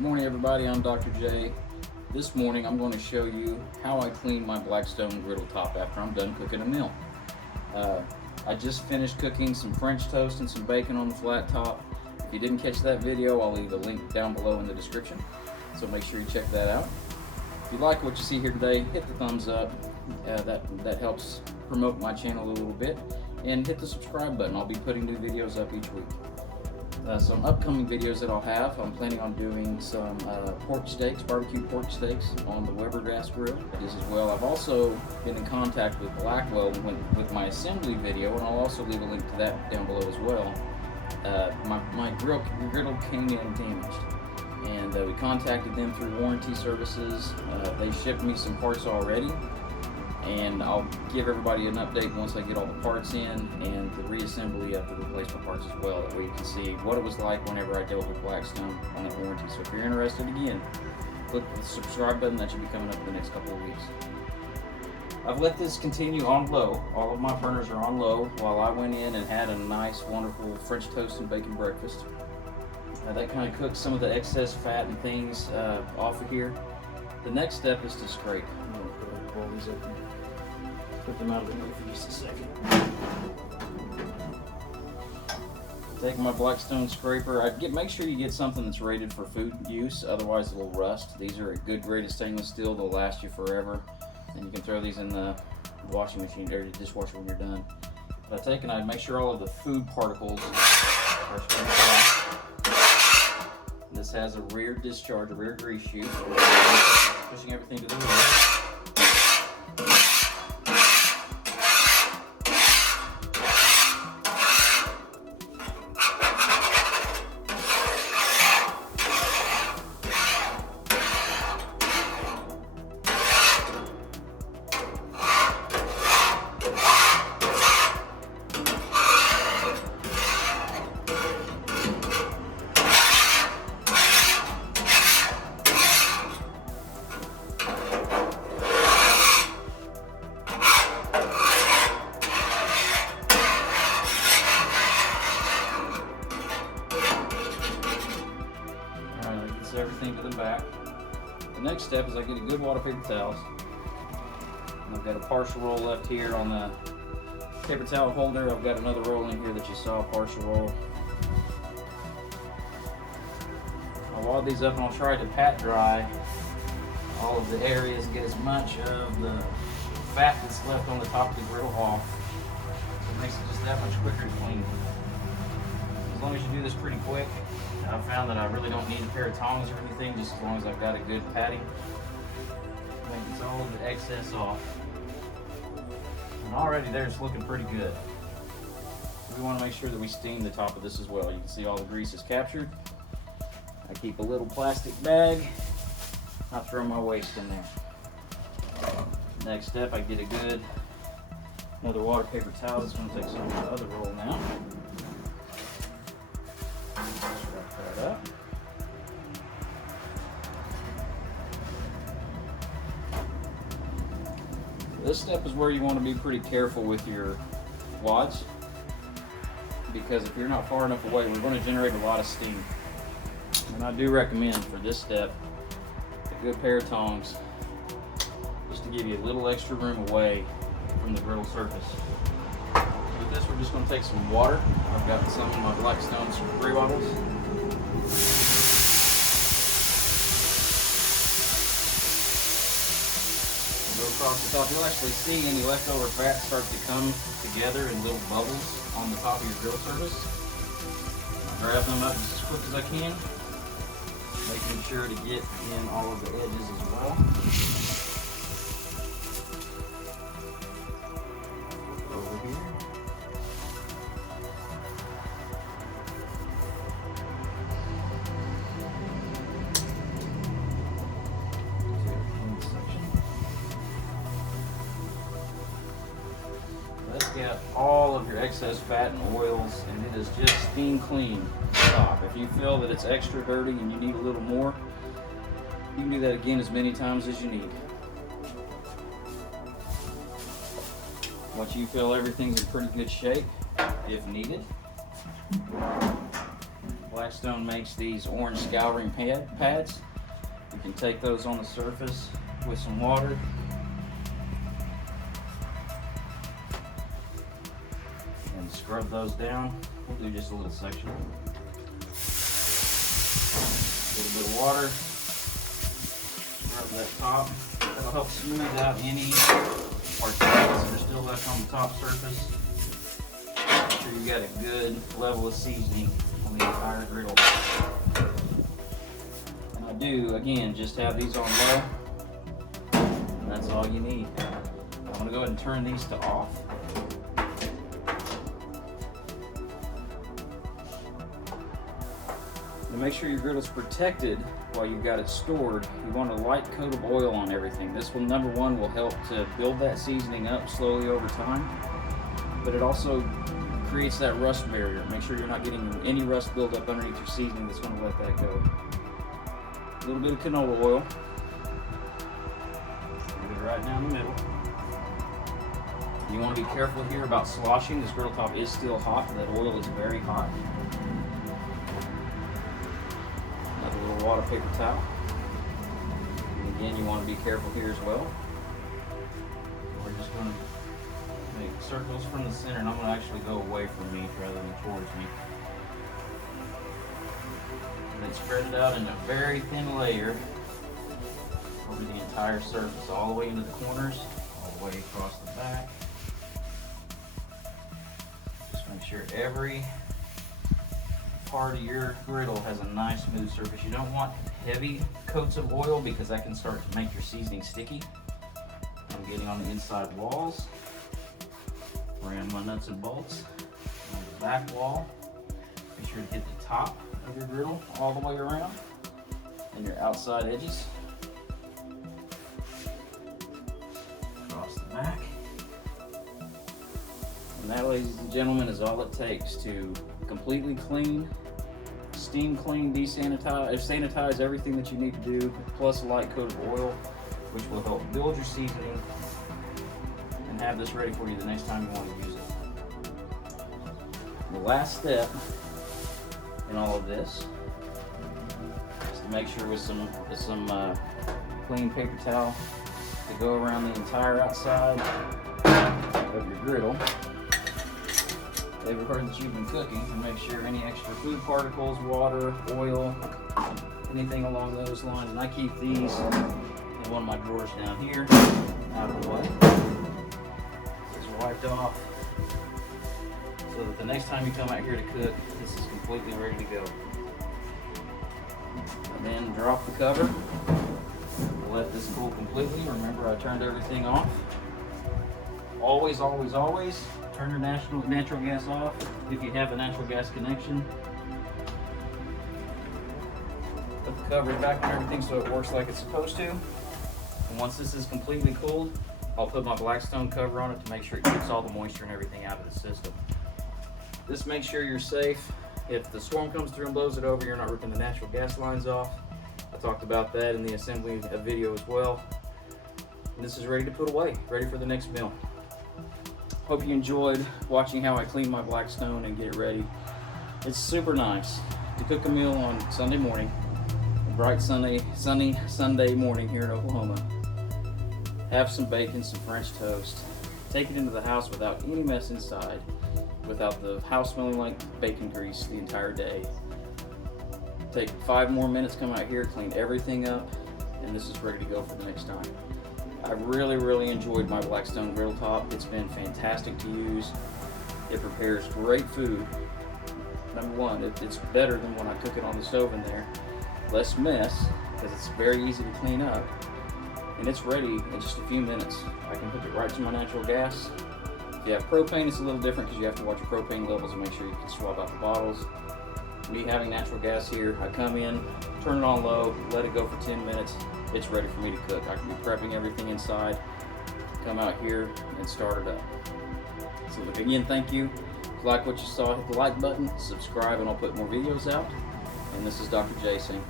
Good morning everybody, I'm Dr. J. This morning I'm going to show you how I clean my Blackstone griddle top after I'm done cooking a meal. I just finished cooking some French toast and some bacon on the flat top. If you didn't catch that video, I'll leave a link down below in the description, so make sure you check that out. If you like what you see here today, hit the thumbs up. That helps promote my channel a little bit, and hit the subscribe button. I'll be putting new videos up each week. Some upcoming videos that I'll have, I'm planning on doing some pork steaks, barbecue pork steaks on the Weber gas grill as well. I've also been in contact with Blackwell with my assembly video, and I'll also leave a link to that down below as well. My griddle came in damaged, and we contacted them through warranty services. They shipped me some parts already, and I'll give everybody an update once I get all the parts in and the reassembly of the replacement parts as well, that way you can see what it was like whenever I dealt with Blackstone on that warranty. So if you're interested, again, click the subscribe button. That should be coming up in the next couple of weeks. I've let this continue on low. All of my burners are on low while I went in and had a nice, wonderful French toast and bacon breakfast. That kind of cooks some of the excess fat and things off of here. The next step is to scrape. I'm going to roll these open. Put them out of the way for just a second. Take my Blackstone Scraper. Make sure you get something that's rated for food use, otherwise it will rust. These are a good grade of stainless steel. They'll last you forever. And you can throw these in the washing machine or the dishwasher when you're done. But I make sure all of the food particles are scraped off. This has a rear discharge, a rear grease chute. Pushing everything to the rear. Everything to the back. The next step is I get a good wad of paper towels. And I've got a partial roll left here on the paper towel holder. I've got another roll in here that you saw, partial roll. I'll wad these up and I'll try to pat dry all of the areas, get as much of the fat that's left on the top of the griddle off. It makes it just that much quicker to clean. As long as you do this pretty quick, I've found that I really don't need a pair of tongs or anything, just as long as I've got a good patting. That gets all of the excess off. And already there it's looking pretty good. We want to make sure that we steam the top of this as well. You can see all the grease is captured. I keep a little plastic bag. I throw my waste in there. Next step, I get another water paper towel. It's going to take some of the other roll now. Up. This step is where you want to be pretty careful with your wads, because if you're not far enough away, we're going to generate a lot of steam. And I do recommend for this step a good pair of tongs, just to give you a little extra room away from the griddle surface. With this, we're just going to take some water. I've got some of my Blackstone spray bottles. Go across the top. You'll actually see any leftover fat start to come together in little bubbles on the top of your grill surface. I'll grab them up just as quick as I can, making sure to get in all of the edges as well. Over here. Get all of your excess fat and oils, and it is just steam clean top. If you feel that it's extra dirty and you need a little more, you can do that again as many times as you need. Once you feel everything's in pretty good shape, if needed, Blackstone makes these orange scouring pads. You can take those on the surface with some water. And scrub those down. We'll do just a little section. A little bit of water. Scrub that top. That'll help smooth out any particles that are still left on the top surface. Make sure you got a good level of seasoning on the entire griddle. And I do, again, just have these on low. And that's all you need. I'm going to go ahead and turn these to off. To make sure your griddle's protected while you've got it stored, you want a light coat of oil on everything. This will, number one, will help to build that seasoning up slowly over time, but it also creates that rust barrier. Make sure you're not getting any rust buildup underneath your seasoning that's going to let that go. A little bit of canola oil. Put it right down the middle. You want to be careful here about sloshing. This griddle top is still hot. That oil is very hot. Another little water paper towel. And again, you want to be careful here as well. We're just going to make circles from the center, and I'm going to actually go away from me rather than towards me. And then spread it out in a very thin layer over the entire surface, all the way into the corners, all the way across the back. Just make sure every part of your griddle has a nice smooth surface. You don't want heavy coats of oil because that can start to make your seasoning sticky. I'm getting on the inside walls, around my nuts and bolts, on the back wall. Make sure to hit the top of your griddle all the way around, and your outside edges. Across the back. And that, ladies and gentlemen, is all it takes to completely clean, steam clean, sanitize everything that you need to do, plus a light coat of oil, which will help build your seasoning and have this ready for you the next time you want to use it. The last step in all of this is to make sure with some clean paper towel to go around the entire outside of your griddle everywhere that you've been cooking, and make sure any extra food particles, water, oil, anything along those lines. And I keep these in one of my drawers down here, out of the way. Just wiped off, so that the next time you come out here to cook, this is completely ready to go. And then drop the cover. Let this cool completely. Remember, I turned everything off. Always, always, always turn your natural gas off if you have a natural gas connection. Put the cover back on everything so it works like it's supposed to. And once this is completely cooled, I'll put my Blackstone cover on it to make sure it keeps all the moisture and everything out of the system. This makes sure you're safe. If the storm comes through and blows it over, you're not ripping the natural gas lines off. I talked about that in the assembly video as well. And this is ready to put away, ready for the next meal. Hope you enjoyed watching how I clean my Blackstone and get it ready. It's super nice to cook a meal on Sunday morning, a bright sunny Sunday morning here in Oklahoma. Have some bacon, some French toast. Take it into the house without any mess inside, without the house smelling like bacon grease the entire day. Take 5 more minutes, come out here, clean everything up, and this is ready to go for the next time. I really enjoyed my Blackstone griddle top. It's been fantastic to use. It prepares great food. Number one, it's better than when I cook it on the stove in there. Less mess, because it's very easy to clean up. And it's ready in just a few minutes. I can hook it right to my natural gas. If you have propane, it's a little different because you have to watch your propane levels and make sure you can swap out the bottles. Me having natural gas here, I come in, turn it on low, let it go for 10 minutes. It's ready for me to cook. I can be prepping everything inside, come out here and start it up. So again, thank you. If you like what you saw, hit the like button, subscribe, and I'll put more videos out. And this is Dr. J saying,